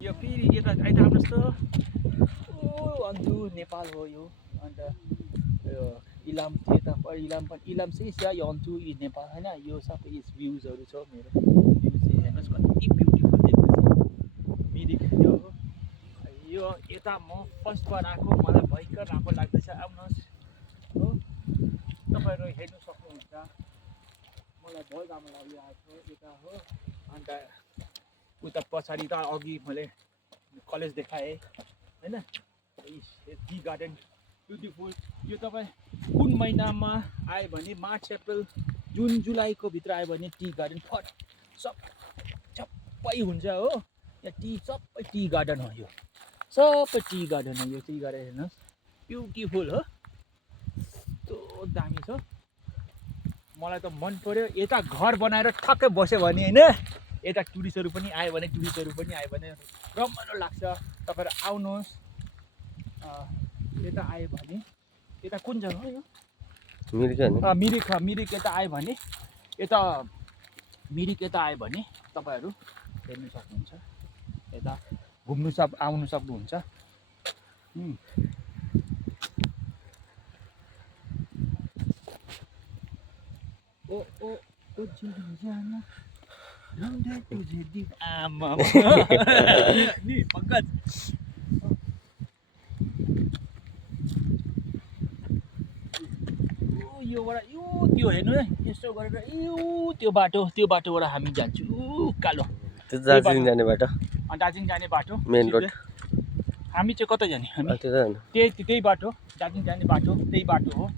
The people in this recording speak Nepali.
यो फेरि यता आइता आउनुहोस् त अन्त नेपाल हो यो अन्त यो इलाम यता इलाम चाहिँ छ यो अन्चु नेपाल होइन यो सबै भ्युजहरू छ मेरो भ्यू चाहिँ हेर्नुहोस् कति ब्युटिफुल देख्दैछ मिरिक यो यता म फर्स्ट बार आएको मलाई भयङ्कर राम्रो लाग्दैछ आउनुहोस् हो तपाईँहरू हेर्नु सक्नुहुन्छ मलाई बहुत राम्रो लाग्यो आएको यता हो अन्त उता पछाडि त अघि मैले कलेज देखाएँ होइन टी गार्डन ब्युटिफुल यो तपाईँ कुन महिनामा आयो भने मार्च अप्रिल जुन जुलाईको भित्र आयो भने टी गार्डन सबै हुन्छ हो यहाँ सबै टी गार्डन हो यो सबै टी गार्डन हो यो टी गार्डन हेर्नुहोस् ब्युटिफुल हो यस्तो दामी छ मलाई त मन पर्यो यता घर बनाएर ठक्कै बस्यो भने होइन यता टुरिस्टहरू पनि आयो भने रमाइलो लाग्छ तपाईँहरू आउनुहोस् यता आयो भने यता कुन जग्गा हो यो मिरिक यता आयो भने तपाईँहरू हेर्नु सक्नुहुन्छ यता आउनु सक्नुहुन्छ ओ जाना आमा नि पंकज योबाट यो त्यो हेर्नु है यसो गरेर त्यो बाटोबाट हामी जान्छौँ कालो दार्जिलिङ जाने बाटो मेन रोड हामी चाहिँ कता जाने हामी त्यही बाटो दार्जिलिङ जाने बाटो त्यही बाटो हो